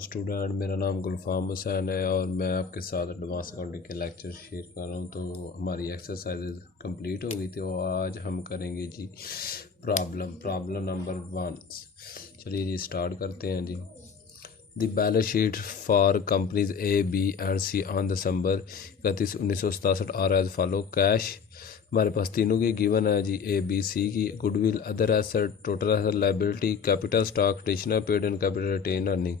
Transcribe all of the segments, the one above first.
Student, मेरा नाम गुलफाम हुसैन है और मैं आपके साथ एडवांस अकाउंटिंग के लेक्चर शेयर कर रहा हूँ। तो हमारी एक्सरसाइज कंप्लीट हो गई थी और आज हम करेंगे जी प्रॉब्लम नंबर 1। चलिए जी स्टार्ट करते हैं जी। The balance sheet for companies A B and C on December 31, 1967 are as follow. Cash हमारे पास तीनों की गिवन है जी, ए बी सी की। Goodwill, other asset, total asset, liability, capital stock, additional paid and capital retain earning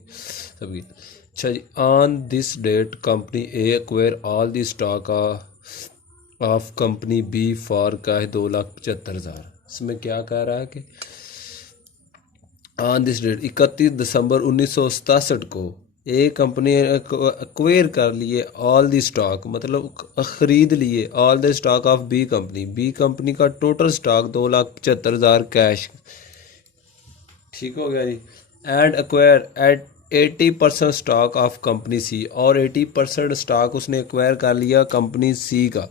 सबकी। अच्छा जी, on this date company A acquire all the stock of company B for cash 2,75,000। इसमें क्या कह रहा है कि ऑन दिस डेट 31 दिसंबर 1967 को एक कंपनी एक्वायर कर लिए ऑल दी स्टॉक, मतलब ख़रीद लिए all the stock of B company का टोटल स्टॉक 2,75,000 कैश। ठीक हो गया जी। And acquire at 80% stock of company C, और 80% स्टॉक उसने एक्वायर कर लिया कंपनी सी का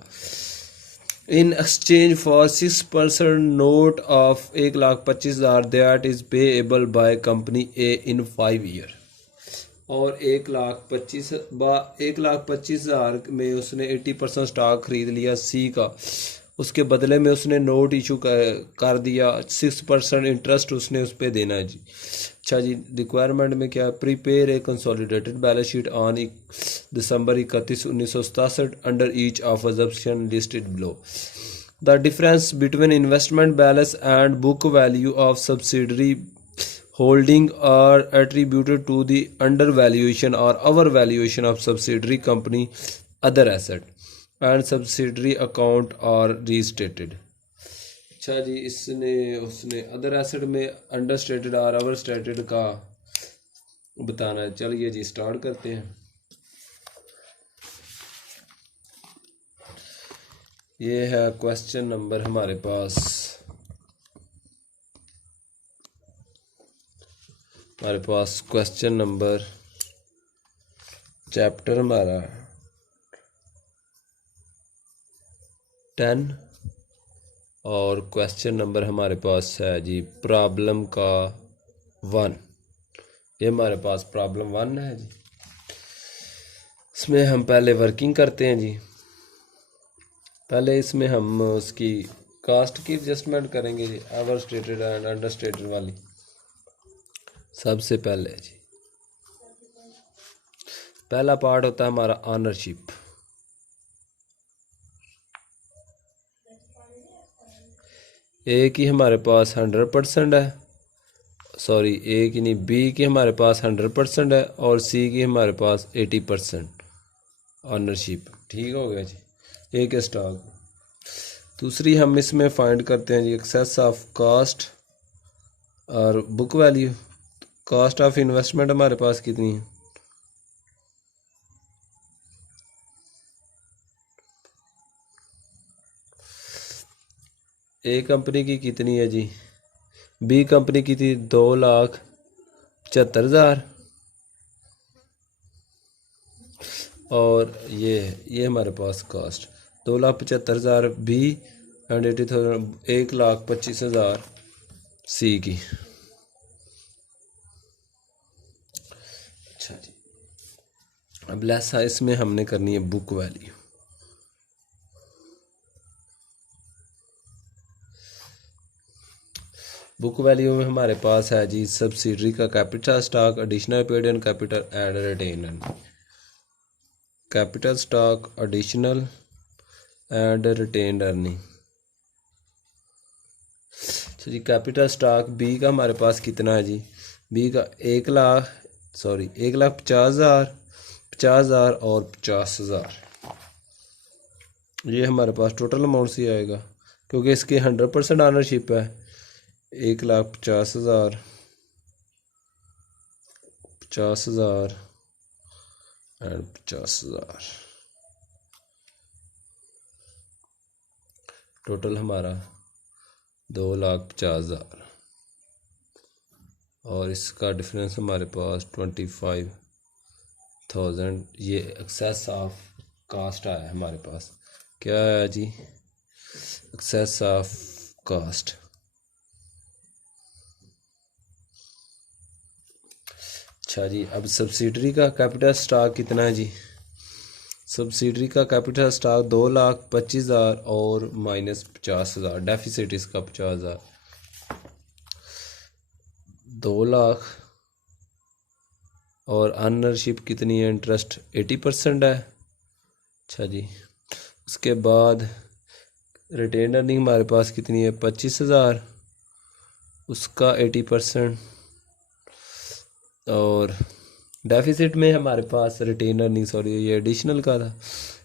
in exchange for 6% note of 1,25,000 that is payable by company A in 5 year. और 1,25,000 में उसने 80% स्टॉक खरीद लिया सी का। उसके बदले में उसने नोट इशू कर दिया, 6% इंटरेस्ट उसने उस पर देना है जी। अच्छा जी, रिक्वायरमेंट में क्या, prepare a consolidated balance sheet on December 31, 1967 under each of assumption listed below. The difference between investment balance and book value of subsidiary holding are attributed to the undervaluation or overvaluation of subsidiary company other asset and subsidiary account are restated। अच्छा जी, इसने उसने other asset में understated और overstated का बताना है। चलिए जी start करते हैं। ये है क्वेश्चन नंबर हमारे पास, क्वेश्चन नंबर चैप्टर हमारा 10 और क्वेश्चन नंबर हमारे पास है जी प्रॉब्लम का 1। ये हमारे पास प्रॉब्लम 1 है जी। इसमें हम पहले वर्किंग करते हैं जी। पहले इसमें हम उसकी कास्ट की एडजस्टमेंट करेंगे जी, over stated and under stated वाली। सबसे पहले जी पहला पार्ट होता है हमारा ऑनरशिप। ए की हमारे पास 100% है, सॉरी ए की नहीं, बी की हमारे पास 100% है और सी की हमारे पास 80% ऑनरशिप। ठीक हो गया जी, ए के स्टॉक। दूसरी हम इसमें फाइंड करते हैं जी एक्सेस ऑफ कास्ट और book value. Cost of investment हमारे पास कितनी है, ए कंपनी की कितनी है जी, बी कंपनी की थी 2,75,000 और ये हमारे पास कास्ट 2,75,000 बी एंड 80,000 1,25,000 सी की। अच्छा जी, अब लेसा इसमें हमने करनी है बुक वैल्यू। बुक वैल्यू में हमारे पास है जी सब्सिडरी का capital stock, additional paid and capital and retain. Capital stock, additional and retain earning. तो जी कैपिटल स्टॉक बी का हमारे पास कितना है जी, बी का 1,50,000 50,000 और 50,000। ये हमारे पास टोटल अमाउंट से आएगा क्योंकि इसकी 100% ऑनरशिप है। 1,50,000 50,000 एंड 50,000 टोटल हमारा 2,50,000 और इसका डिफरेंस हमारे पास 25,000। ये एक्सेस ऑफ कास्ट आया हमारे पास। क्या है जी, एक्सेस ऑफ कास्ट। अच्छा जी, अब सब्सिडरी का कैपिटल स्टॉक कितना है जी? सब्सिडरी का कैपिटल स्टॉक 2,25,000 और माइनस 50,000, डेफिसिट इसका 50,000, 2,00,000 और अनरशिप कितनी है? इंटरेस्ट 80% है। अच्छा जी, उसके बाद रिटेन अर्निंग हमारे पास कितनी है? 25,000, उसका 80%। और डेफिसिट में हमारे पास रिटेन अर्निंग, सॉरी ये एडिशनल का था,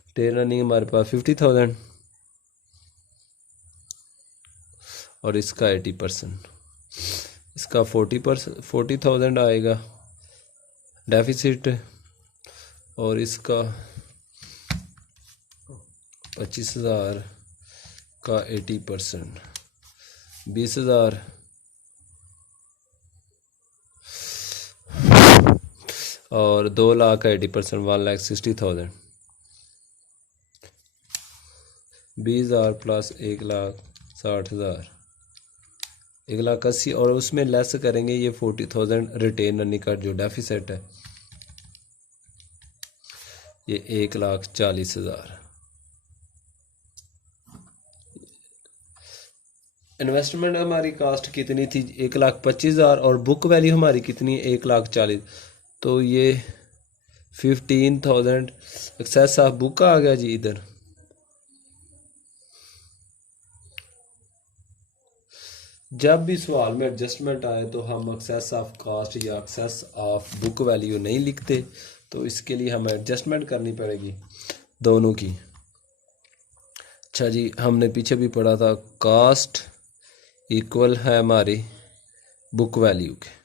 रिटेन अर्निंग हमारे पास 50,000 और इसका 80%, इसका 40,000 आएगा डेफिसिट, और इसका 25,000 का 80%, 20,000, और 2,00,000 का 80%, 1,60,000, 20,000 प्लस 1,60,000, 1,80,000, और उसमें लेस करेंगे ये 40,000 रिटेन अर्निंग का जो डेफिसिट है, ये 1,40,000। इन्वेस्टमेंट हमारी कास्ट कितनी थी? 1,25,000 और बुक वैल्यू हमारी कितनी है? 1,40,000। तो ये 15,000 एक्सेस ऑफ बुक आ गया जी इधर। जब भी सवाल में एडजस्टमेंट आए तो हम एक्सेस ऑफ कास्ट या एक्सेस ऑफ बुक वैल्यू नहीं लिखते, तो इसके लिए हमें एडजस्टमेंट करनी पड़ेगी दोनों की। अच्छा जी, हमने पीछे भी पढ़ा था कास्ट इक्वल है हमारी बुक वैल्यू के।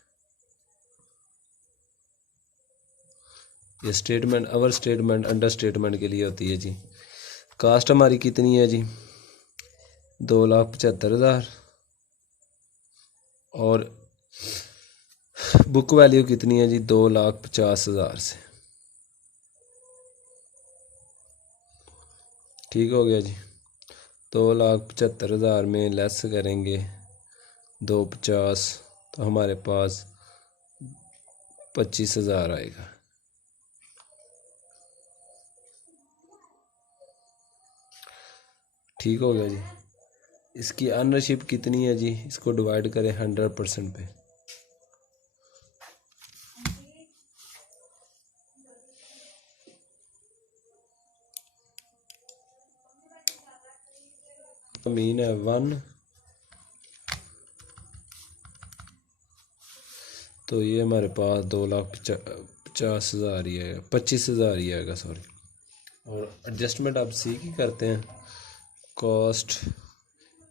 ये स्टेटमेंट अवर स्टेटमेंट अंडर स्टेटमेंट के लिए होती है जी। कास्ट हमारी कितनी है जी? 2,75,000 और बुक वैल्यू कितनी है जी? 2,50,000 से। ठीक हो गया जी। 2,75,000 में लेस करेंगे 250, तो हमारे पास 25,000 आएगा। ठीक हो गया जी। इसकी अनरशिप कितनी है जी? इसको डिवाइड करें 100% पे, मीन है 1, तो ये हमारे पास 2,50,000 ही आएगा, 25,000 ही आएगा, सॉरी। और एडजस्टमेंट अब सी की करते हैं, cost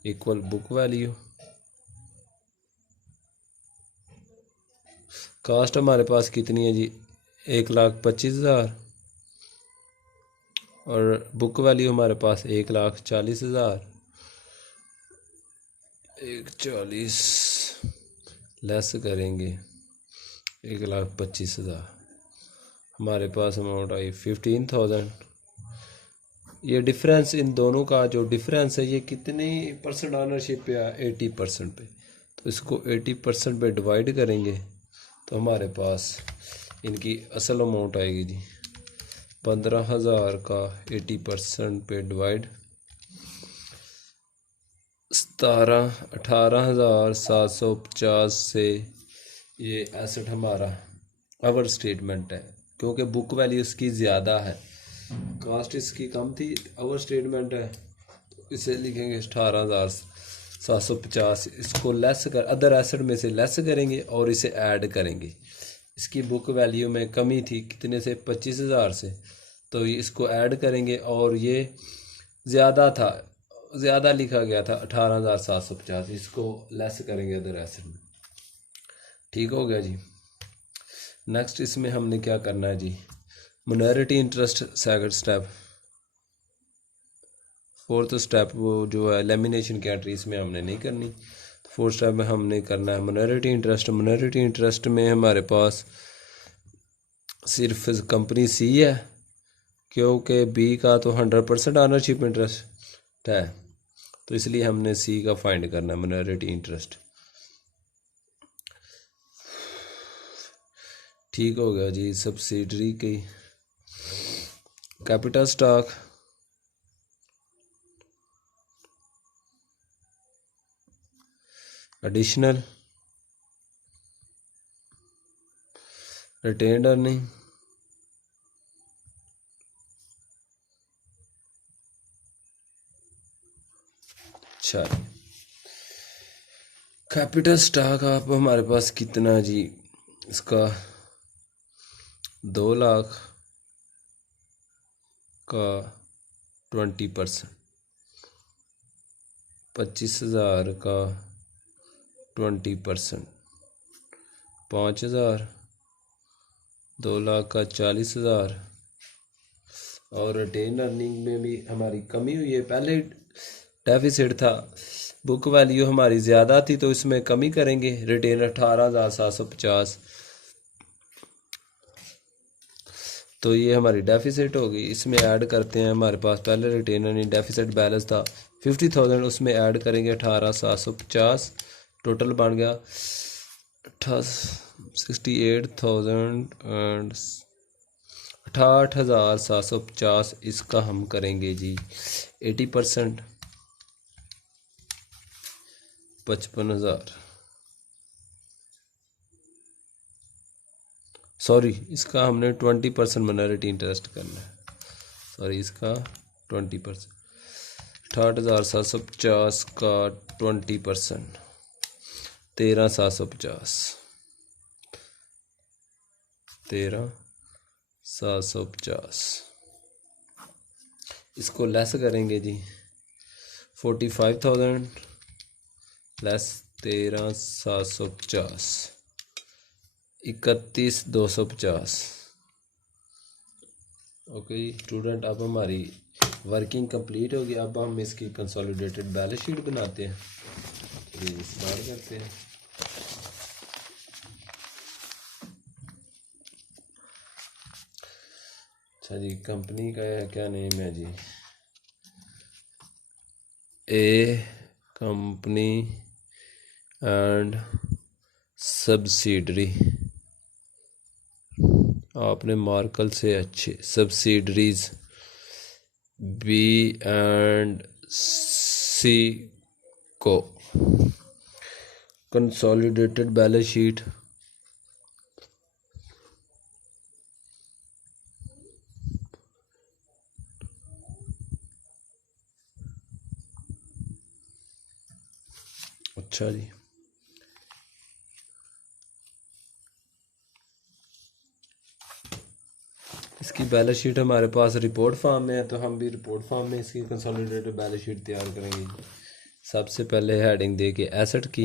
equal book value. Cost हमारे पास कितनी है जी? 1,25,000 और बुक वैल्यू हमारे पास 1,40,000, 1,40 लेस करेंगे 1,25,000, हमारे पास अमाउंट आई 15,000। ये डिफरेंस इन दोनों का जो डिफरेंस है ये कितनी परसेंट ऑनरशिप पे है? 80% पे। तो इसको 80% पे डिवाइड करेंगे तो हमारे पास इनकी असल अमाउंट आएगी जी 15,000 का 80% पे डिवाइड 18,750 से। ये एसेट हमारा अवर स्टेटमेंट है, क्योंकि बुक वैल्यू इसकी ज़्यादा है, कास्ट इसकी कम थी, अवर स्टेटमेंट है, तो इसे लिखेंगे 18,750। इसको लेस कर अदर एसेट में से लेस करेंगे और इसे ऐड करेंगे। इसकी बुक वैल्यू में कमी थी कितने से? 25,000 से, तो इसको ऐड करेंगे, और ये ज़्यादा था, ज़्यादा लिखा गया था 18,750, इसको लेस करेंगे अदर एसेट में। ठीक हो गया जी। नेक्स्ट इसमें हमने क्या करना है जी? Minority interest second step, fourth step वो जो है लेमिनेशन की एंट्री, इसमें हमने नहीं करनी। फोर्थ स्टेप में हमने करना है मिनॉरिटी इंटरेस्ट। मिनॉरिटी इंटरेस्ट में हमारे पास सिर्फ कंपनी सी है, क्योंकि बी का तो 100% ऑनरशिप इंटरेस्ट है, तो इसलिए हमने सी का फाइंड करना है मिनॉरिटी इंटरेस्ट। ठीक हो गया जी। सब्सिडरी की capital stock, additional, retained earning, अच्छा कैपिटल स्टॉक आप हमारे पास कितना जी, इसका 2 लाख का 20%, 25,000 का 20%, 5,000, 2 लाख का 40,000। और रिटेन अर्निंग में भी हमारी कमी हुई है, पहले डेफिसिट था, बुक वैल्यू हमारी ज़्यादा थी तो इसमें कमी करेंगे, रिटेन 18,750, तो ये हमारी डेफिसिट होगी। इसमें ऐड करते हैं, हमारे पास पहले रिटेन अर्निंग डेफिसिट बैलेंस था 50,000, उसमें ऐड करेंगे 18,750, टोटल बन गया 68,000 एंड 68,750। इसका हम करेंगे जी 80%, 55,000, सॉरी इसका हमने 20% माइनॉरिटी इंटरेस्ट करना है, सॉरी इसका 20%, 68,750 का 20%, 13,750, 13,750, इसको लेस करेंगे जी 45,000 लेस 13,750, 31,250। ओके स्टूडेंट, अब हमारी वर्किंग कंप्लीट होगी। अब हम इसकी कंसोलिडेटेड बैलेंस शीट बनाते हैं, ये स्टार्ट करते हैं। अच्छा जी, कंपनी का क्या नेम है जी, ए कंपनी एंड सब्सिडरी, आपने मार्कल से अच्छे, सब्सिडरीज बी एंड सी को, कंसोलिडेटेड बैलेंस शीट, अच्छा जी इसकी बैलेंस शीट हमारे पास रिपोर्ट फॉर्म में है, तो हम भी रिपोर्ट फॉर्म में इसकी कंसोलिडेटेड बैलेंस शीट तैयार करेंगे। सबसे पहले हेडिंग दे के एसेट की,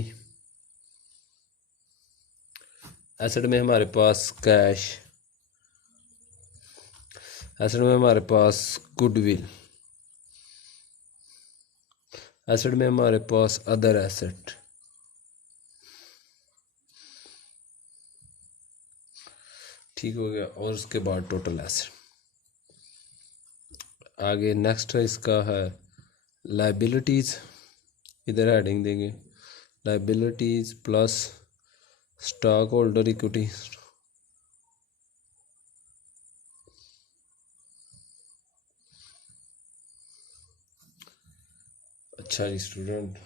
एसेट में हमारे पास कैश, एसेट में हमारे पास गुडविल, एसेट में हमारे पास अदर एसेट, ठीक हो गया। और उसके बाद टोटल एसेट। आगे नेक्स्ट है इसका है लाइबिलिटीज़, इधर हेडिंग देंगे liabilities plus stock holder equity, अच्छा जी स्टूडेंट,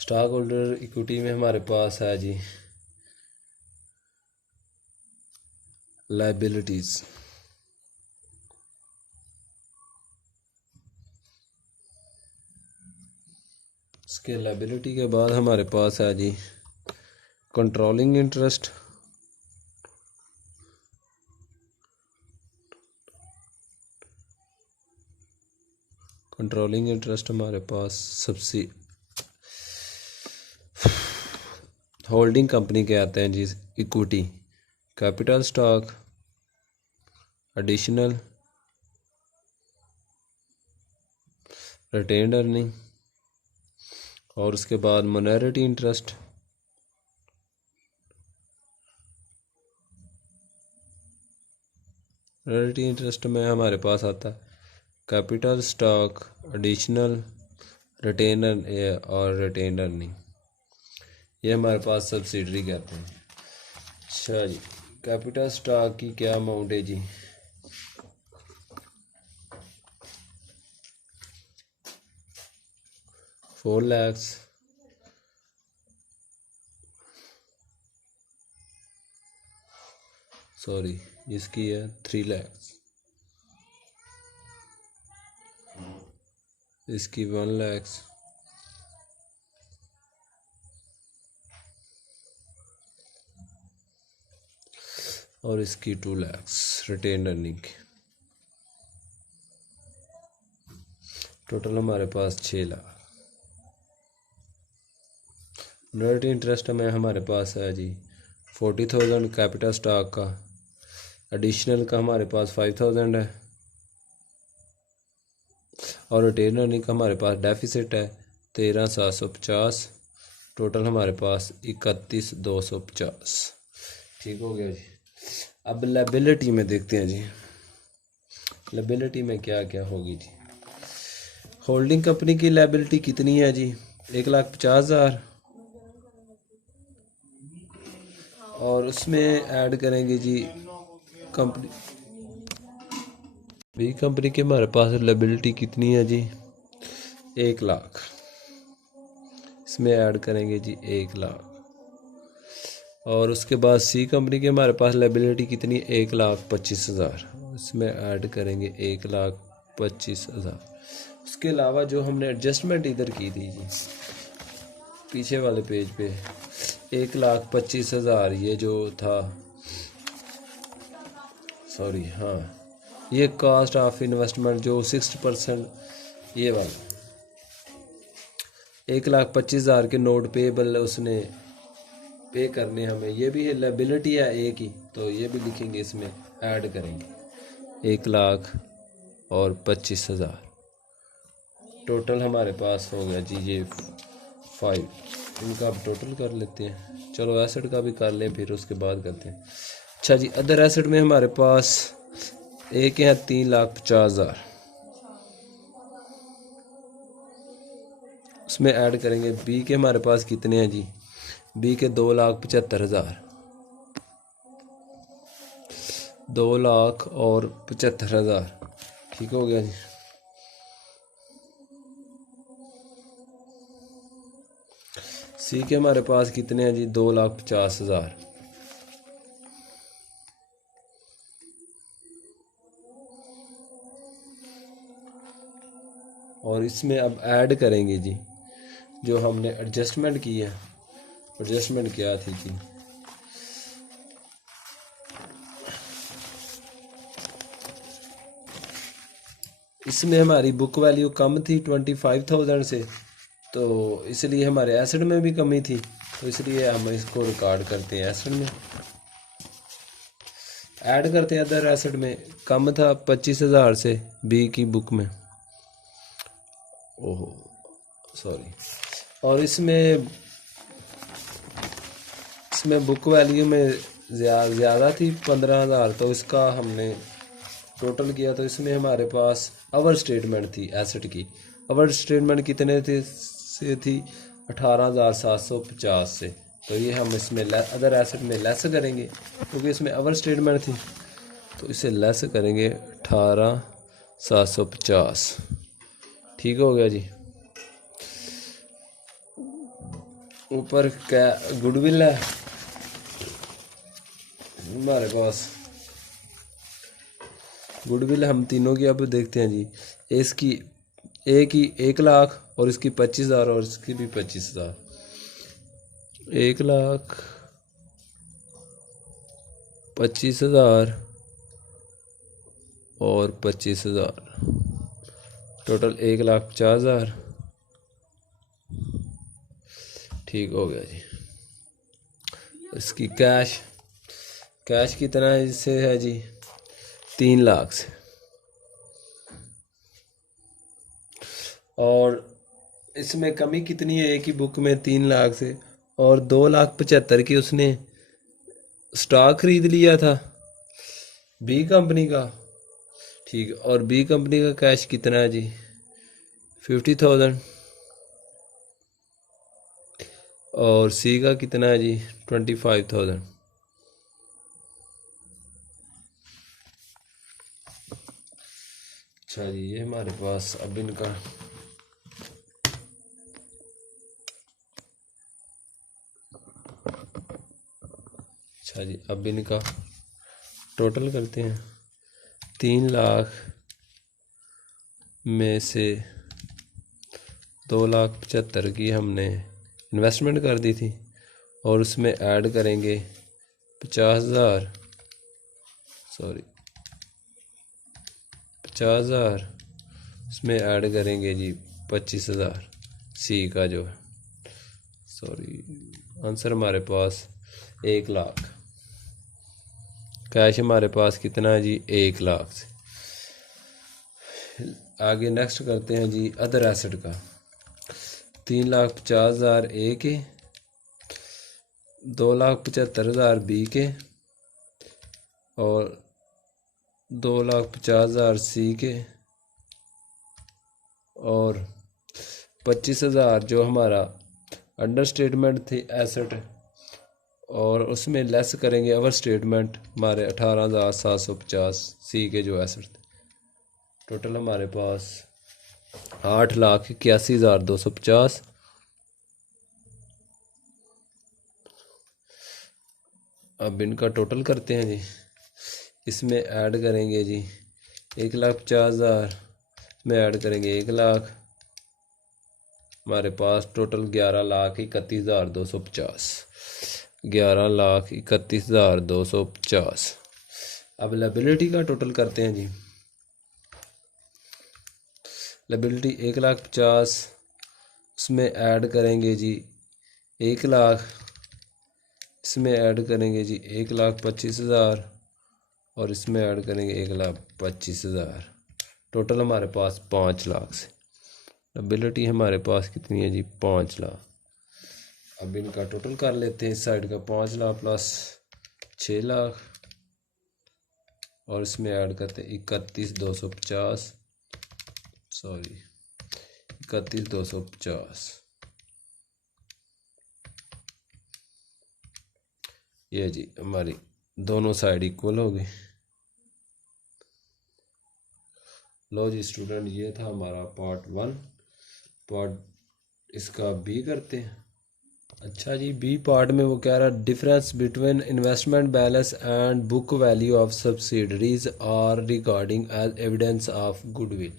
स्टॉक होल्डर इक्विटी में हमारे पास है जी लाइबिलिटीज़, इसके लाइबिलिटी के बाद हमारे पास है जी कंट्रोलिंग इंटरेस्ट, कंट्रोलिंग इंटरेस्ट हमारे पास सबसे होल्डिंग कंपनी के आते हैं जी equity, capital stock, additional, retained earning, और उसके बाद माइनॉरिटी इंटरेस्ट, माइनॉरिटी इंटरेस्ट में हमारे पास आता है कैपिटल स्टॉक, एडिशनल, रिटेन और रिटेन्ड अर्निंग, ये हमारे पास सब्सिडरी कहते हैं। अच्छा जी, कैपिटल स्टॉक की क्या अमाउंट है जी? 4 लाख। सॉरी, इसकी है 3 लाख। इसकी 1 लाख। और इसकी 2 लाख रिटेन अर्निंग। टोटल हमारे पास 6 लाख। मिनोरिटी इंटरेस्ट में हमारे पास है जी 40,000 कैपिटल स्टॉक का। एडिशनल का हमारे पास 5,000 है। और रिटेन अर्निंग का हमारे पास डेफिसिट है 13,750। टोटल हमारे पास 31,250। ठीक हो गया जी। अब लायबिलिटी में देखते हैं जी, लायबिलिटी में क्या क्या होगी जी। होल्डिंग कंपनी की लायबिलिटी कितनी है जी? 1,50,000। और उसमें ऐड करेंगे जी कंपनी, बी कंपनी के हमारे पास लायबिलिटी कितनी है जी? 1 लाख। इसमें ऐड करेंगे जी 1 लाख। और उसके बाद सी कंपनी के हमारे पास लायबिलिटी कितनी? 1,25,000। इसमें ऐड करेंगे 1,25,000। उसके अलावा जो हमने एडजस्टमेंट इधर की थी जी पीछे वाले पेज पे, 1,25,000 ये जो था, सॉरी हाँ, ये कॉस्ट ऑफ इन्वेस्टमेंट जो 60%, ये वाला 1,25,000 के नोट पेबल उसने पे करने हमें, ये भी लायबिलिटी है एक ही, तो ये भी लिखेंगे, इसमें ऐड करेंगे 1,25,000। टोटल हमारे पास हो गया जी ये 5। इनका अब टोटल कर लेते हैं। चलो एसेट का भी कर लें, फिर उसके बाद करते हैं। अच्छा जी, अदर एसेट में हमारे पास एक है 3,50,000। उसमें ऐड करेंगे बी के हमारे पास कितने हैं जी? बी के 2,75,000। 2,75,000। ठीक हो गया जी। सी के हमारे पास कितने हैं जी? 2,50,000। और इसमें अब ऐड करेंगे जी जो हमने एडजस्टमेंट की है। एडजस्टमेंट क्या थी जी? इसमें हमारी बुक वैल्यू कम थी 25,000 से, तो इसलिए हमारे एसेट में भी कमी थी, तो इसलिए हम इसको रिकॉर्ड करते हैं एसेट में। ऐड करते हैं अदर एसेट में, कम था 25,000 से बी की बुक में। ओहो सॉरी। और इसमें बुक वैल्यू में ज़्यादा थी 15,000, तो इसका हमने टोटल किया, तो इसमें हमारे पास अवर स्टेटमेंट थी एसेट की। अवर स्टेटमेंट कितने थे से थी? 18,750 से। तो ये हम इसमें अदर एसेट में लेस करेंगे, क्योंकि इसमें अवर स्टेटमेंट थी, तो इसे लेस करेंगे 18,750। ठीक हो गया जी। ऊपर क्या गुडविल है हमारे पास? गुडविल हम तीनों की अब देखते हैं जी। इसकी एक ही 1 लाख, और इसकी 25,000, और इसकी भी 25,000। 1,25,000 और 25,000, टोटल 1,50,000। ठीक हो गया जी। इसकी कैश कितना है इससे है जी? 3 लाख से। और इसमें कमी कितनी है एक ही बुक में 3 लाख से? और 2,75,000 की उसने स्टॉक खरीद लिया था बी कंपनी का। ठीक, और बी कंपनी का कैश कितना है जी? 50,000। और सी का कितना है जी? 25,000। अच्छा जी, ये हमारे पास अब इनका अच्छा जी, अब इनका टोटल करते हैं। 3 लाख में से 2,75,000 की हमने इन्वेस्टमेंट कर दी थी और उसमें ऐड करेंगे 50,000, सॉरी 50,000, उसमें ऐड करेंगे जी 25,000 सी का जो है, सॉरी आंसर हमारे पास 1 लाख। कैश हमारे पास कितना है जी 1 लाख से। आगे नेक्स्ट करते हैं जी अदर एसेट का। 3,50,000 ए के, 2,75,000 बी के और 2,50,000 सी के और 25,000 जो हमारा अंडर स्टेटमेंट थी एसेट, और उसमें लेस करेंगे ओवर स्टेटमेंट हमारे 18,750 सी के जो एसेट थे। टोटल हमारे पास 8,81,250। अब इनका टोटल करते हैं जी। इसमें ऐड करेंगे जी 1,50,000 में ऐड करेंगे 1 लाख, हमारे पास टोटल 11,31,250। 11,31,250। अब लायबिलिटी का टोटल करते हैं जी। लायबिलिटी 1,50,000, उसमें ऐड करेंगे जी 1 लाख, इसमें ऐड करेंगे जी 1,25,000 और इसमें ऐड करेंगे 1,25,000। टोटल हमारे पास 5 लाख से। लायबिलिटी हमारे पास कितनी है जी 5 लाख। अब इनका टोटल कर लेते हैं। इस साइड का 5 लाख प्लस 6 लाख और इसमें ऐड करते हैं 31,250, सॉरी 31,250। ये जी हमारी दोनों साइड इक्वल हो गई। लो जी स्टूडेंट, ये था हमारा पार्ट 1। पार्ट इसका बी करते हैं। अच्छा जी, बी पार्ट में वो कह रहा है difference between investment balance and book value of subsidiaries are regarding as evidence of goodwill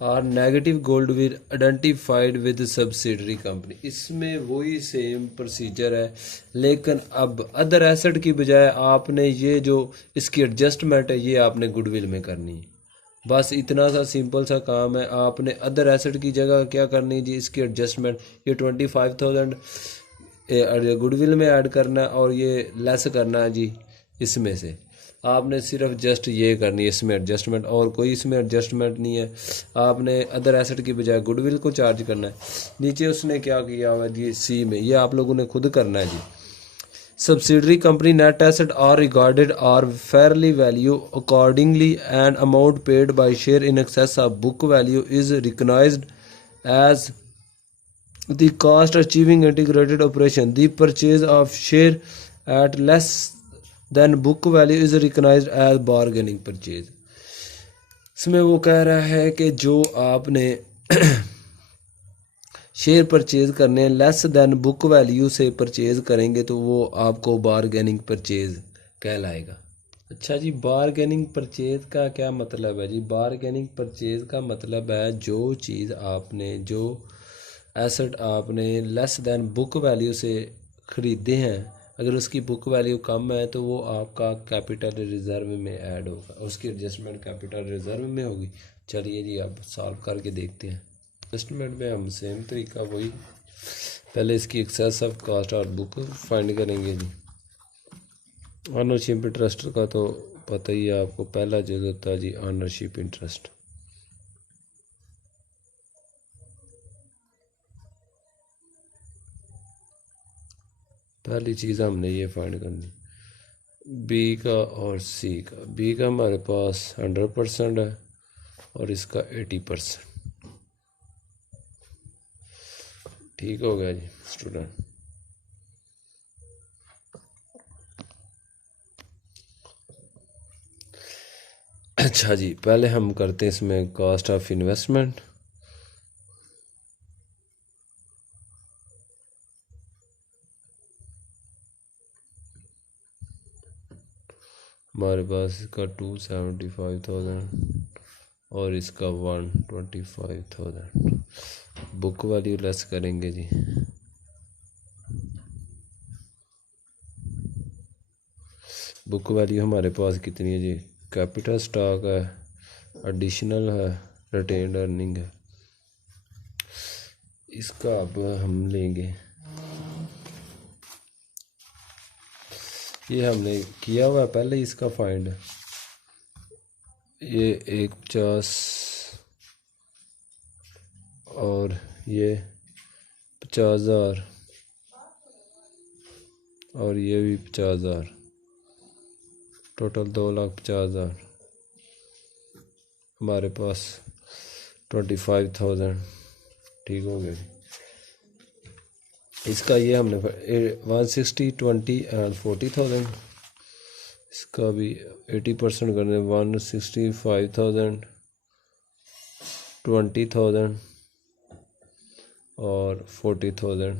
or negative goodwill identified with subsidiary company. इसमें वही सेम प्रोसीजर है, लेकिन अब अदर एसेट की बजाय आपने ये जो इसकी एडजस्टमेंट है ये आपने गुडविल में करनी है। बस इतना सा सिंपल सा काम है। आपने अदर एसेट की जगह क्या करनी है जी, इसकी एडजस्टमेंट ये 25,000 गुडविल में ऐड करना है और ये लेस करना है जी इसमें से। आपने सिर्फ जस्ट ये करनी है इसमें एडजस्टमेंट, और कोई इसमें एडजस्टमेंट नहीं है। आपने अदर एसेट की बजाय गुडविल को चार्ज करना है। नीचे उसने क्या किया हुआ जी सी में, ये आप लोगों ने खुद करना है जी। Subsidiary company net asset are regarded are fairly value accordingly, and amount paid by share in excess of book value is recognized as the cost achieving integrated operation. The purchase of share at less than book value is recognized as bargaining purchase. इसमें वो कह रहा है कि जो आपने share purchase करने हैं लेस देन बुक वैल्यू से परचेज करेंगे तो वो आपको बारगेनिंग परचेज कहलाएगा। अच्छा जी, बारगेनिंग परचेज का क्या मतलब है जी? बारगेनिंग परचेज का मतलब है जो चीज़ आपने, जो एसेट आपने लेस देन बुक वैल्यू से ख़रीदे हैं, अगर उसकी बुक वैल्यू कम है तो वो आपका कैपिटल रिजर्व में ऐड होगा, उसकी एडजस्टमेंट कैपिटल रिजर्व में होगी। चलिए जी अब सॉल्व करके देखते हैं। एडजस्टमेंट में हम सेम तरीका वही, पहले इसकी एक्सेस ऑफ कास्ट और बुक फाइंड करेंगे जी। ऑनरशिप इंटरेस्ट का तो पता ही है आपको, पहला जो होता है जी ऑनरशिप इंटरेस्ट। पहली चीज़ हमने ये फाइंड करनी बी का और सी का। बी का हमारे पास 100% है और इसका 80%। ठीक हो गया जी स्टूडेंट। अच्छा जी, पहले हम करते हैं इसमें कॉस्ट ऑफ इन्वेस्टमेंट। हमारे पास इसका 275,000 और इसका 125,000। बुक वैल्यू लेस करेंगे जी। बुक वैल्यू हमारे पास कितनी है जी? कैपिटल स्टॉक है, एडिशनल है, रिटेन्ड अर्निंग है। इसका अब हम लेंगे, ये हमने किया हुआ है पहले इसका फाइंड। ये 150 और ये 50,000 और ये भी 50,000, टोटल 2,50,000। हमारे पास 25,000 ठीक हो गया। इसका ये हमने 160, 20 एंड 40,000। इसका भी 80% करने, 165,000, 20,000 और 40,000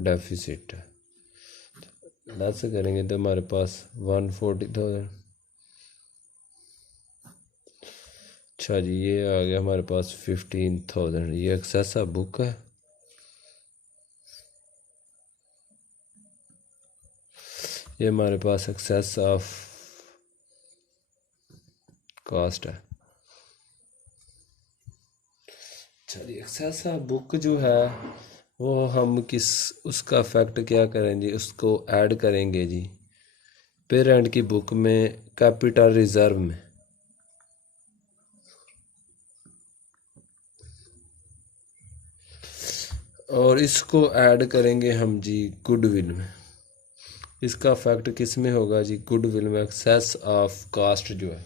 डेफिसिट है। लेस करेंगे तो हमारे पास 140,000। अच्छा जी, ये आ गया हमारे पास 15,000। ये एक्सेस बुक है। ये हमारे पास एक्सेस ऑफ कास्ट है। चलिए, एक्सेस ऑफ बुक जो है वो हम किस उसका फैक्ट क्या करेंगे, उसको ऐड करेंगे जी पेरेंट की बुक में, कैपिटल रिजर्व में। और इसको ऐड करेंगे हम जी गुडविल में। इसका फैक्ट किस में होगा जी? गुडविल में। एक्सेस ऑफ कास्ट जो है,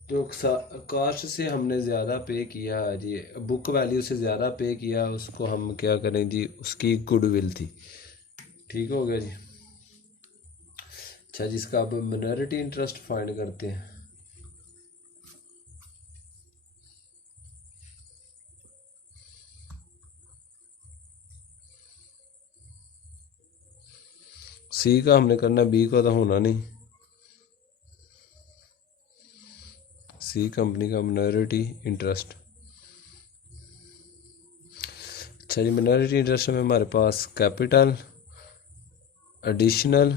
जो कास्ट से हमने ज़्यादा पे किया है जी, बुक वैल्यू से ज़्यादा पे किया, उसको हम क्या करें जी? उसकी गुडविल थी। ठीक हो गया जी। अच्छा, जिसका अब मिनॉरिटी इंटरेस्ट फाइंड करते हैं। सी का हमने करना, बी का तो होना नहीं। सी कंपनी का मिनॉरिटी इंटरेस्ट। अच्छा जी, मिनॉरिटी इंटरेस्ट में हमारे पास capital, additional,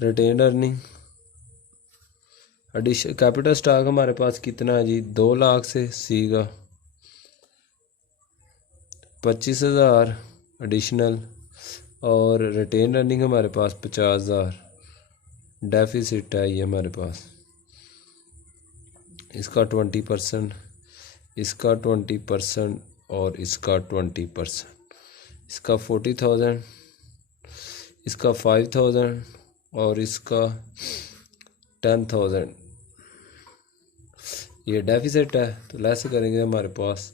retained earning, addition. Capital stock हमारे पास कितना है जी? 2 लाख से सी का, 25,000 एडिशनल और रिटेन अर्निंग हमारे पास 50,000। डेफिसिट है ये हमारे पास। इसका 20%, इसका 20% और इसका 20%। इसका 40,000, इसका 5,000 और इसका 10,000। ये डेफिसिट है तो लेस करेंगे, हमारे पास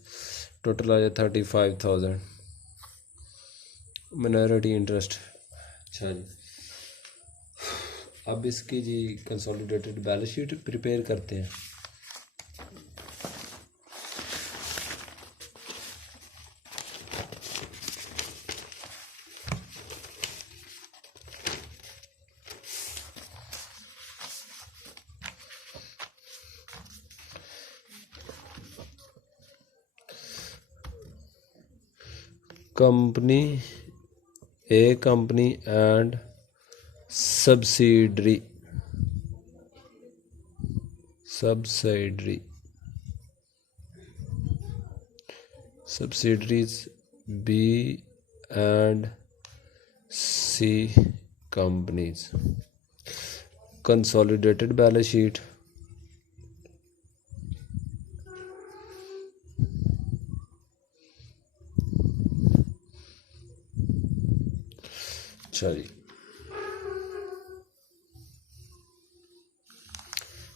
टोटल आ जाए 35,000 मिनॉरिटी इंटरेस्ट। अच्छा जी, अब इसकी जी कंसोलिडेटेड बैलेंस शीट प्रिपेयर करते हैं। Company, A company and subsidiary, subsidiaries B and C companies। consolidated balance sheet। अच्छा जी,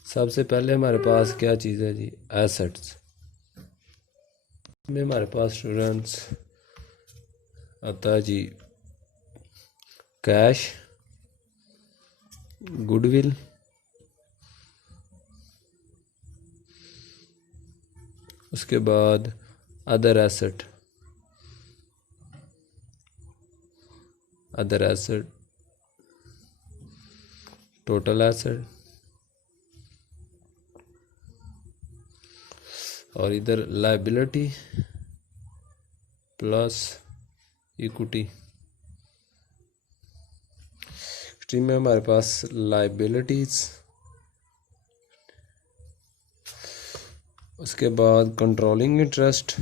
सबसे पहले हमारे पास क्या चीज़ है जी? एसेट्स में हमारे पास स्टूडेंट्स आता है जी कैश, गुडविल, उसके बाद अदर एसेट, टोटल एसेट, और इधर लायबिलिटी प्लस इक्विटी। स्ट्रीम में हमारे पास लायबिलिटीज, उसके बाद कंट्रोलिंग इंटरेस्ट,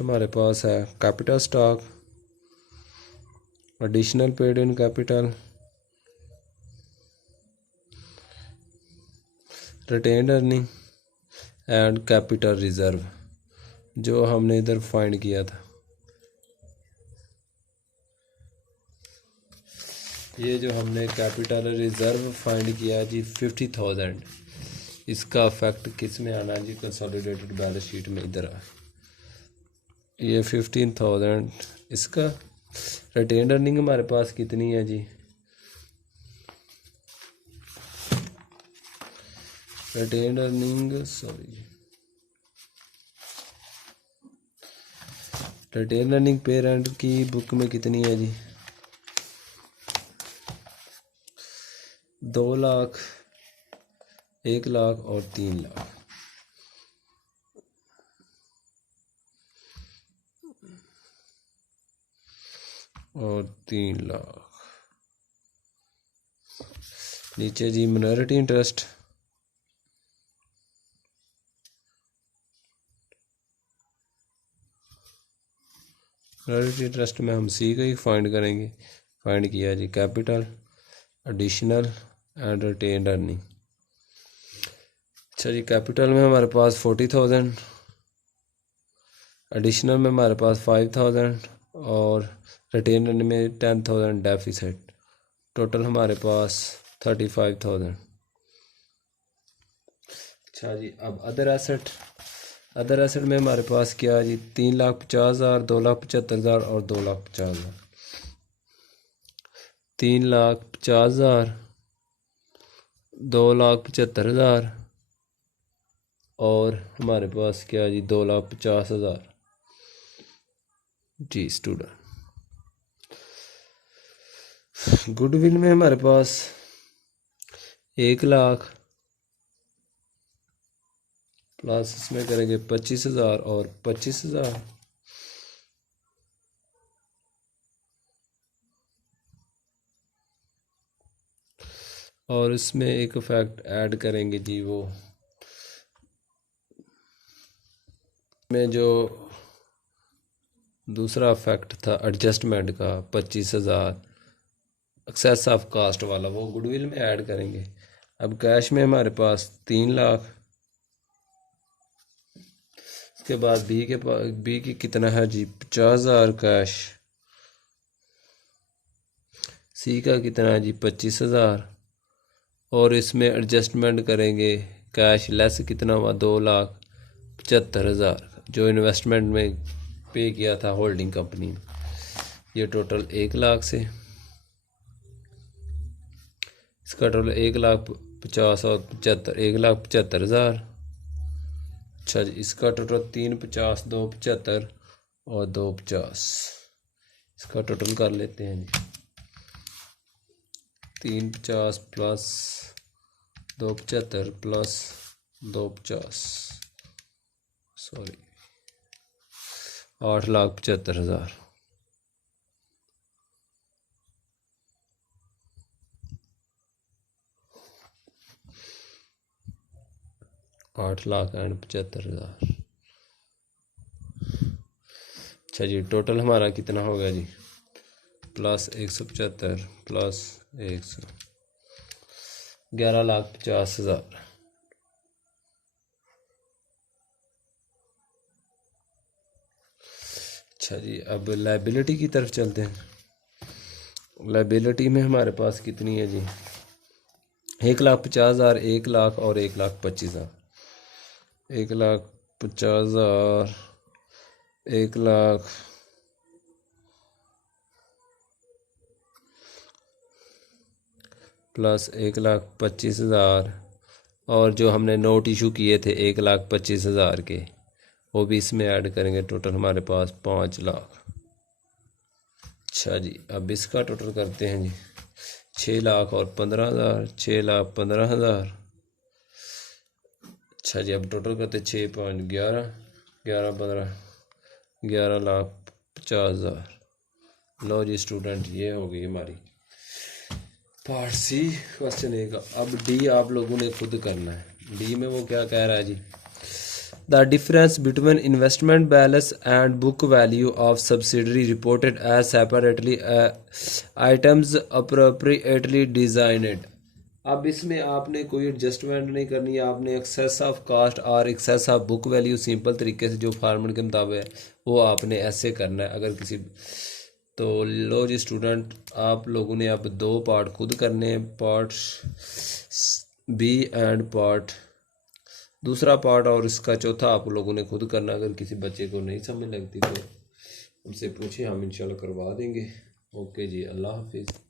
हमारे पास है capital stock, additional paid in capital, retained earning and capital reserve, जो हमने इधर फाइंड किया था। ये जो हमने कैपिटल रिजर्व फाइंड किया जी 50,000, इसका इफेक्ट किस में आना जी? कंसोलिडेटेड बैलेंस शीट में इधर आ। ये 15,000, इसका रिटेन्ड अर्निंग हमारे पास कितनी है जी? रिटेन्ड अर्निंग पेरेंट की बुक में कितनी है जी? 2 लाख, 1 लाख और 3 लाख। नीचे जी मिनॉरिटी इंटरेस्ट, में हम सी का ही फाइंड करेंगे। फाइंड किया जी capital, additional and retained earning. अच्छा जी, कैपिटल में हमारे पास 40,000, एडिशनल में हमारे पास 5,000 और रिटेन्ड अर्निंग में 10,000 डेफिसिट। टोटल हमारे पास 35,000। अच्छा जी, अब अदर एसेट में हमारे पास क्या है जी? 3,50,000, 2,75,000 और 2,50,000। 3,50,000, 2,75,000 और हमारे पास क्या है जी? 2,50,000 जी स्टूडेंट। गुडविल में हमारे पास 1 लाख प्लस इसमें करेंगे 25,000 और 25,000, और इसमें एक फैक्ट ऐड करेंगे जी, वो में जो दूसरा फैक्ट था एडजस्टमेंट का 25,000 एक्सेस ऑफ कास्ट वाला, वो गुडविल में ऐड करेंगे। अब कैश में हमारे पास 3 लाख, उसके बाद बी की कितना है जी? 50,000 कैश। सी का कितना है जी? 25,000 और इसमें एडजस्टमेंट करेंगे कैश लेस कितना हुआ? 2,75,000 जो इन्वेस्टमेंट में पे किया था होल्डिंग कंपनी में। ये टोटल 1 लाख से, इसका टोटल 1,50,000 और 75, 1,75,000। अच्छा जी, इसका टोटल 3,50, 2,75 और 2,50, इसका टोटल कर लेते हैं जी। 3,50 प्लस 2,75 प्लस 2,50, सॉरी 8,75,000। 8,75,000। अच्छा जी, टोटल हमारा कितना हो गया जी? Plus 175 plus 100, 11,50,000। अच्छा जी, अब लायबिलिटी की तरफ चलते हैं। लायबिलिटी में हमारे पास कितनी है जी? 1,50,000, 1 लाख और 1,25,000। 50,000, 1,00,000, प्लस 1,25,000, और जो हमने नोट इशू किए थे 1,25,000 के, वो भी इसमें ऐड करेंगे। टोटल हमारे पास 5,00,000। अच्छा जी, अब इसका टोटल करते हैं जी। 6,00,000 और 15,000, 6,15,000। अच्छा जी, अब टोटल करते 6 5 11, 11 15, 11,50,000। लो जी स्टूडेंट, ये हो गई हमारी पार्ट सी क्वेश्चन ए का। अब डी आप लोगों ने खुद करना है। डी में वो क्या कह रहा है जी, the difference between investment balance and book value of subsidiary reported as separately items appropriately designed. अब इसमें आपने कोई एडजस्टमेंट नहीं करनी है, आपने एक्सेस ऑफ कास्ट और excess of book value simple तरीके से जो फार्मूले के मुताबिक है वो आपने ऐसे करना है। अगर किसी तो लो जी स्टूडेंट, आप लोगों ने अब 2 पार्ट खुद करने हैं, पार्ट बी एंड पार्ट दूसरा पार्ट, और इसका चौथा आप लोगों ने खुद करना। अगर किसी बच्चे को नहीं समझ लगती तो उनसे पूछें, हम इंशाल्लाह करवा देंगे। ओके जी, अल्लाह हाफिज़।